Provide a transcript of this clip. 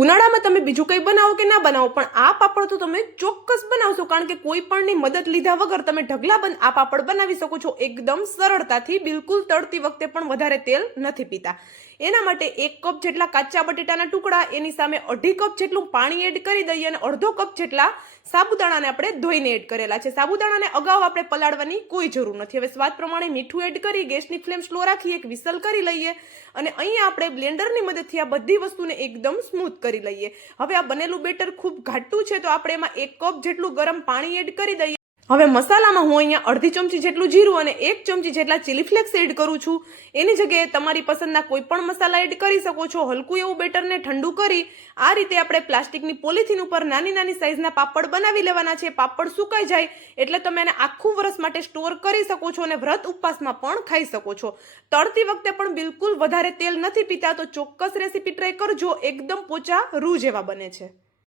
ઉનાળામાં તમે બીજું કંઈ બનાવો કે ના બનાવો, પણ આ પાપડ તો તમે ચોક્કસ બનાવશો, કારણ કે કોઈ પણની મદદ લીધા વગર તમે ઢગલાબંધ આ પાપડ બનાવી શકો છો એકદમ સરળતાથી. બિલકુલ તળતી વખતે પણ વધારે તેલ નથી પીતા. એના માટે 1 કપ જેટલા કાચા બટેટાના ટુકડા, એની સામે 2.5 કપ જેટલું પાણી એડ કરી દઈએ અને 1/2 કપ જેટલા સાબુદાણાને આપણે ધોઈને એડ કરેલા છે. સાબુદાણાને અગાઉ આપણે પલાળવાની કોઈ જરૂર નથી. હવે સ્વાદ પ્રમાણે મીઠું એડ કરી ગેસની ફ્લેમ સ્લો રાખી એક વિસલ કરી લઈએ અને અહીંયા આપણે બ્લેન્ડરની મદદથી આ બધી વસ્તુને એકદમ સ્મૂથ કરી લઈએ. હવે આ બનેલું બેટર ખૂબ ઘાટું છે, તો આપણે એમાં 1 કપ જેટલું ગરમ પાણી એડ કરી દઈએ. હવે મસાલામાં હું અહીંયા 1/2 ચમચી જેટલું જીરું અને 1 ચમચી જેટલા ચીલી ફ્લેક્સ એડ કરું છું. એની જગ્યાએ તમારી પસંદના કોઈ પણ મસાલા એડ કરી શકો છો. હલકું એવું બેટરને ઠંડુ કરી આ રીતે આપણે પ્લાસ્ટિકની પોલિથીન ઉપર નાની નાની સાઈઝના પાપડ બનાવી લેવાના છે. પાપડ સુકાઈ જાય એટલે તમે એને આખું વર્ષ માટે સ્ટોર કરી શકો છો અને વ્રત ઉપવાસમાં પણ ખાઈ શકો છો. તળતી વખતે પણ બિલકુલ વધારે તેલ નથી પીતા, તો ચોક્કસ રેસીપી ટ્રાય કરજો. એકદમ પોચા રૂ જેવા બને છે.